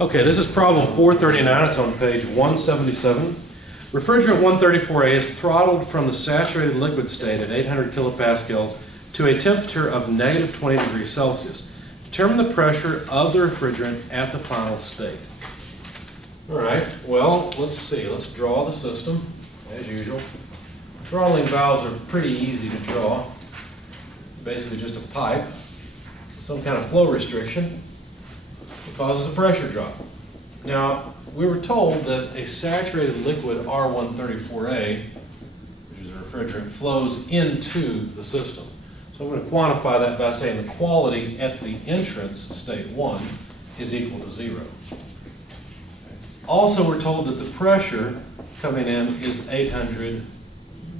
Okay, this is problem 439. It's on page 177. Refrigerant 134A is throttled from the saturated liquid state at 800 kilopascals to a temperature of negative 20 degrees Celsius. Determine the pressure of the refrigerant at the final state. All right, well, let's see. Let's draw the system, as usual. Throttling valves are pretty easy to draw. Basically just a pipe, some kind of flow restriction. It causes a pressure drop. Now, we were told that a saturated liquid R134A, which is a refrigerant, flows into the system. So I'm going to quantify that by saying the quality at the entrance, state 1, is equal to 0. Also, we're told that the pressure coming in is 800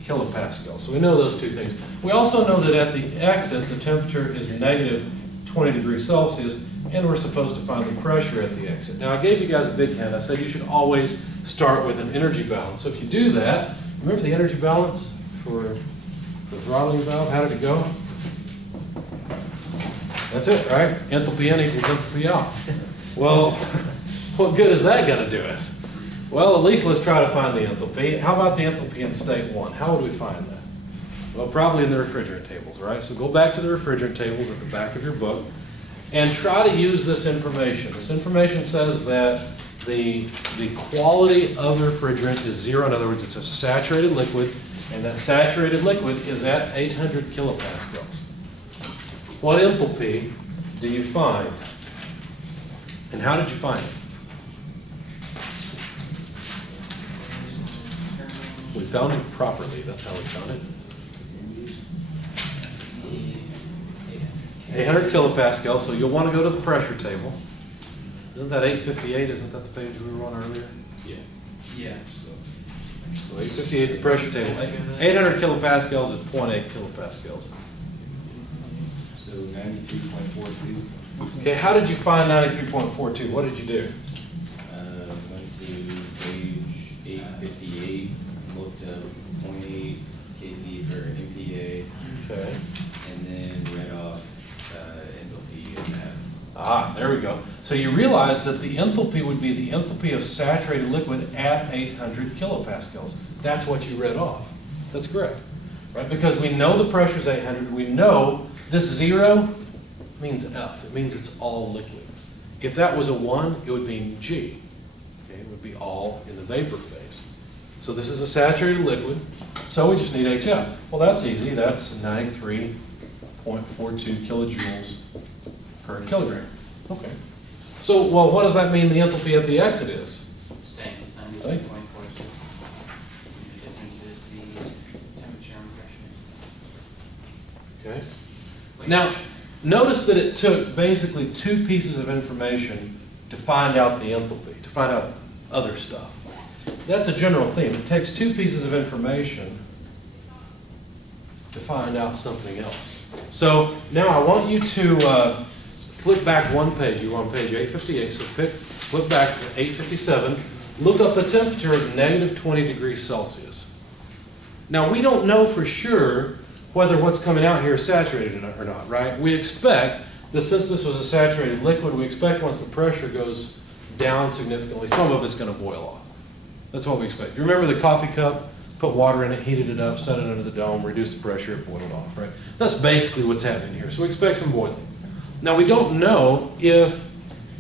kilopascals. So we know those two things. We also know that at the exit, the temperature is negative 20 degrees Celsius, and we're supposed to find the pressure at the exit. Now, I gave you guys a big hint. I said you should always start with an energy balance. So if you do that, remember the energy balance for the throttling valve? How did it go? That's it, right? Enthalpy in equals enthalpy out. Well, what good is that going to do us? Well, at least let's try to find the enthalpy. How about the enthalpy in state 1? How would we find that? Well, probably in the refrigerant tables, right? So go back to the refrigerant tables at the back of your book and try to use this information. This information says that the quality of the refrigerant is 0. In other words, it's a saturated liquid, and that saturated liquid is at 800 kilopascals. What enthalpy do you find? And how did you find it? We found it properly. That's how we found it. 800 kilopascals, so you'll want to go to the pressure table. Isn't that 858? Isn't that the page we were on earlier? Yeah. Yeah. So 858, the pressure table. 800 kilopascals is 0.8 kilopascals. So 93.42. Okay, how did you find 93.42? What did you do? Went to page 858, looked up 0.8 kV for MPa. Okay. And then read off enthalpy and that. Ah, there we go. So you realize that the enthalpy would be the enthalpy of saturated liquid at 800 kilopascals. That's what you read off. That's correct, right? Because we know the pressure is 800. We know this 0 means F. It means it's all liquid. If that was a 1, it would mean G. Okay, it would be all in the vapor phase. So this is a saturated liquid, so we just need HF. Well, that's easy. That's 93.42 kilojoules per kilogram. Okay. So, well, what does that mean the enthalpy at the exit is? Same. Same. 93.42. The difference is the temperature and pressure. Okay. Now, notice that it took basically 2 pieces of information to find out the enthalpy, to find out other stuff. That's a general theme. It takes 2 pieces of information to find out something else. So now I want you to flip back one page. You were on page 858, so flip back to 857. Look up a temperature of negative 20 degrees Celsius. Now we don't know for sure whether what's coming out here is saturated or not, right? We expect that since this was a saturated liquid, we expect once the pressure goes down significantly, some of it's going to boil off. That's what we expect. You remember the coffee cup? Put water in it, heated it up, set it under the dome, reduced the pressure, it boiled off, right? That's basically what's happening here. So we expect some boiling. Now we don't know if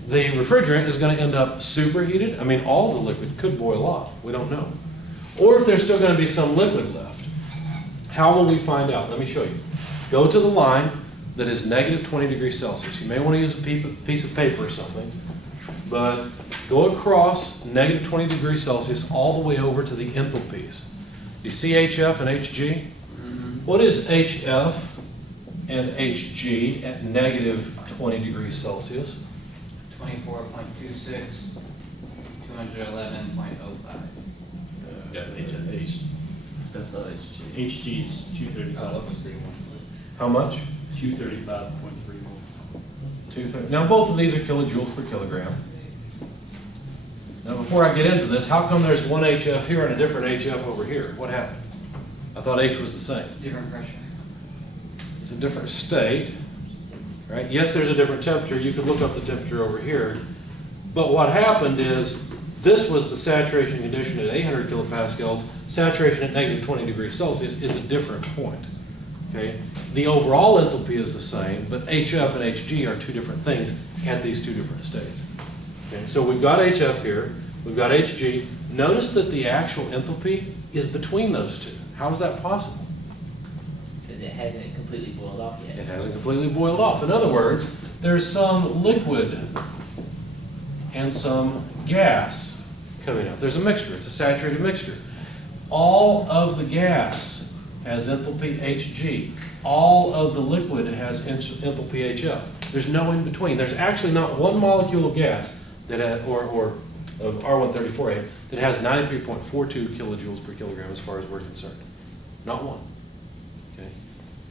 the refrigerant is going to end up superheated. I mean, all the liquid could boil off. We don't know. Or if there's still going to be some liquid left. How will we find out? Let me show you. Go to the line that is negative 20 degrees Celsius. You may want to use a piece of paper or something, but go across negative 20 degrees Celsius all the way over to the enthalpies. Do you see HF and HG? Mm-hmm. What is HF and HG at negative 20 degrees Celsius? 24.26, 211.05. That's HF. That's not HG. HG is 235.31. How much? 235.31. 230. Now both of these are kilojoules per kilogram. Now before I get into this, how come there's one HF here and a different HF over here? What happened? I thought H was the same. Different pressure. It's a different state, right? Yes, there's a different temperature. You could look up the temperature over here, But what happened is, this was the saturation condition at 800 kilopascals. Saturation at negative 20 degrees Celsius is a different point. Okay? The overall enthalpy is the same, but HF and HG are two different things at these two different states. Okay? So we've got HF here, we've got HG. Notice that the actual enthalpy is between those two. How is that possible? Because it hasn't completely boiled off yet. It hasn't completely boiled off. In other words, there's some liquid and some gas coming out. There's a mixture. It's a saturated mixture. All of the gas has enthalpy Hg. All of the liquid has enthalpy Hf. There's no in between. There's actually not one molecule of gas that or of R134A that has 93.42 kilojoules per kilogram as far as we're concerned. Not one. Okay.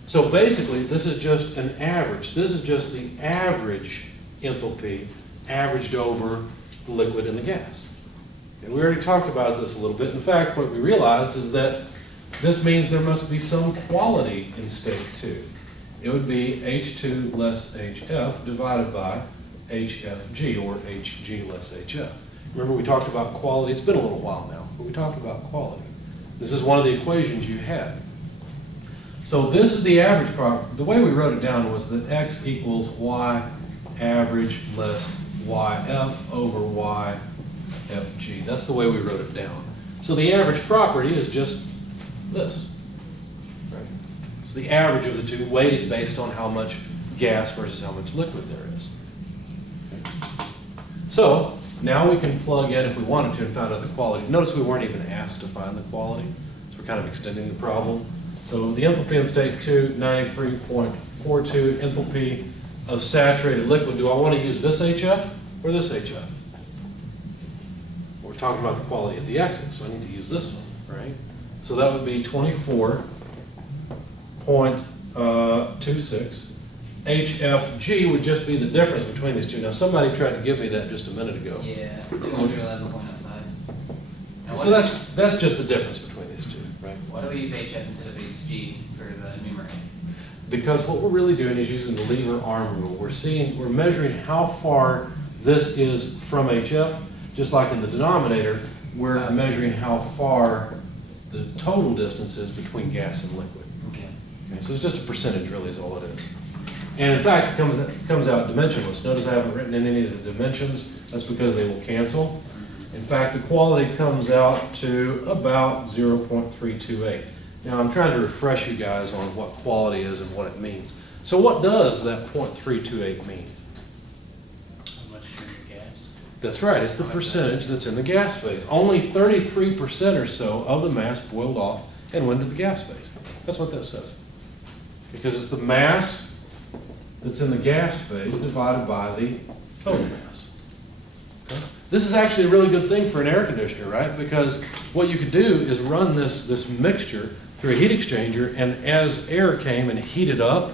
So basically, this is just an average. This is just the average enthalpy averaged over the liquid and the gas. And we already talked about this a little bit. In fact, what we realized is that this means there must be some quality in state 2. It would be H2 less HF divided by HFG, or Hg less HF. Remember we talked about quality. It's been a little while now, but we talked about quality. This is one of the equations you had. So this is the average product. The way we wrote it down was that X equals Y average less YF over YFG. That's the way we wrote it down. So the average property is just this. Right? It's the average of the two weighted based on how much gas versus how much liquid there is. Okay. So now we can plug in if we wanted to and find out the quality. Notice we weren't even asked to find the quality, so we're kind of extending the problem. So the enthalpy in state 2, 93.42 enthalpy of saturated liquid. Do I want to use this HF or this HF? We're talking about the quality at the exit, so I need to use this one, right? So that would be 24.26. HFG would just be the difference between these two. Now somebody tried to give me that just a minute ago. Yeah, 211.05. So that's just the difference between these two, right? Why do we use HF instead of HG for the numerator? Because what we're really doing is using the lever arm rule. We're measuring how far this is from HF, just like in the denominator, we're measuring how far the total distance is between gas and liquid. Okay. Okay, so it's just a percentage really is all it is. And in fact, it comes out dimensionless. Notice I haven't written in any of the dimensions. That's because they will cancel. In fact, the quality comes out to about 0.328. Now I'm trying to refresh you guys on what quality is and what it means. So what does that 0.328 mean? How much is in the gas? That's right, it's the percentage that's in the gas phase. Only 33% or so of the mass boiled off and went into the gas phase. That's what that says. Because it's the mass that's in the gas phase divided by the total mass. Okay? This is actually a really good thing for an air conditioner, right? Because what you could do is run this mixture through a heat exchanger, and as air came and heated up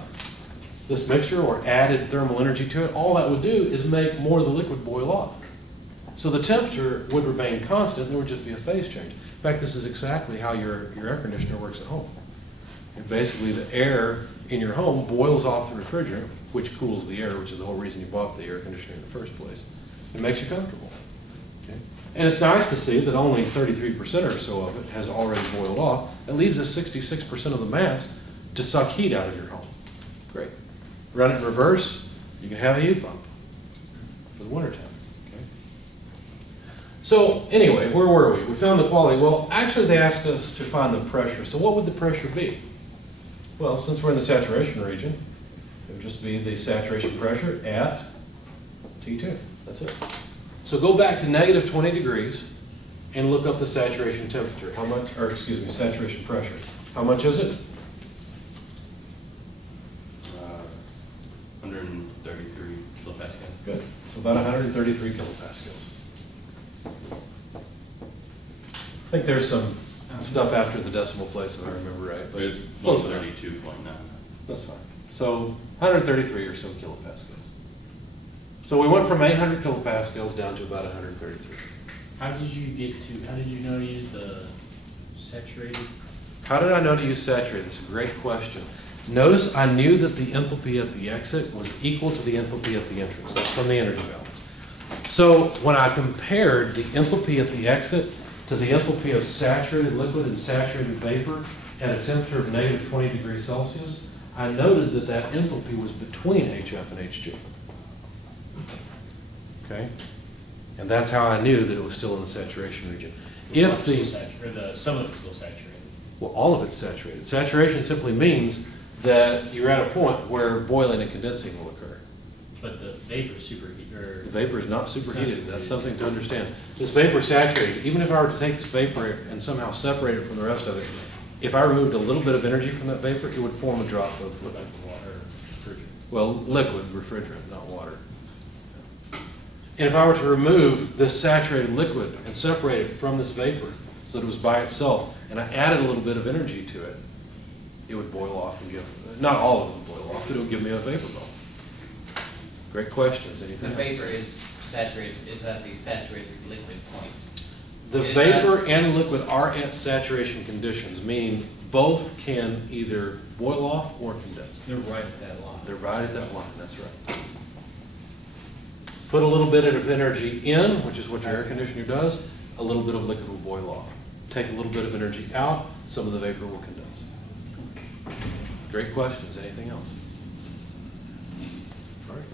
this mixture or added thermal energy to it, all that would do is make more of the liquid boil off. So the temperature would remain constant, there would just be a phase change. In fact, this is exactly how your air conditioner works at home. And basically the air in your home boils off the refrigerant, which cools the air, which is the whole reason you bought the air conditioner in the first place. It makes you comfortable. Okay? And it's nice to see that only 33% or so of it has already boiled off. That leaves us 66% of the mass to suck heat out of your home. Great. Run it in reverse, you can have a heat pump for the wintertime. Okay? So anyway, where were we? We found the quality. Well, actually they asked us to find the pressure. So what would the pressure be? Well, since we're in the saturation region, it would just be the saturation pressure at T2. That's it. So go back to negative 20 degrees and look up the saturation temperature. How much, or excuse me, saturation pressure. How much is it? 133 kilopascals. Good. So about 133 kilopascals. I think there's some stuff after the decimal place, if I remember right. But It's close enough. 132.9. That's fine. So 133 or so kilopascals. So we went from 800 kilopascals down to about 133. How did you know to use the saturated? How did I know to use saturated? That's a great question. Notice I knew that the enthalpy at the exit was equal to the enthalpy at the entrance. That's from the energy balance. So when I compared the enthalpy at the exit to the enthalpy of saturated liquid and saturated vapor at a temperature of negative 20 degrees Celsius, I noted that that enthalpy was between HF and HG. Okay? And that's how I knew that it was still in the saturation region. If Some of it's still saturated. well, all of it's saturated. Saturation simply means that you're at a point where boiling and condensing will occur. But the vapor superheat, or. The vapor is not superheated. superheated. That's something to understand. This vapor is saturated. Even if I were to take this vapor and somehow separate it from the rest of it, if I removed a little bit of energy from that vapor, it would form a drop of, Like water, refrigerant. well, liquid refrigerant, not water. And if I were to remove this saturated liquid and separate it from this vapor so that it was by itself, and I added a little bit of energy to it, it would boil off and give, not all of it would boil off, but it would give me a vapor bubble. Great questions. The Anything else? vapor is saturated, is at the saturated liquid point. The Is vapor and liquid are at saturation conditions, meaning both can either boil off or condense. They're right at that line. They're right at that line, that's right. Put a little bit of energy in, which is what your air conditioner does, a little bit of liquid will boil off. Take a little bit of energy out, some of the vapor will condense. Great questions. Anything else? All right.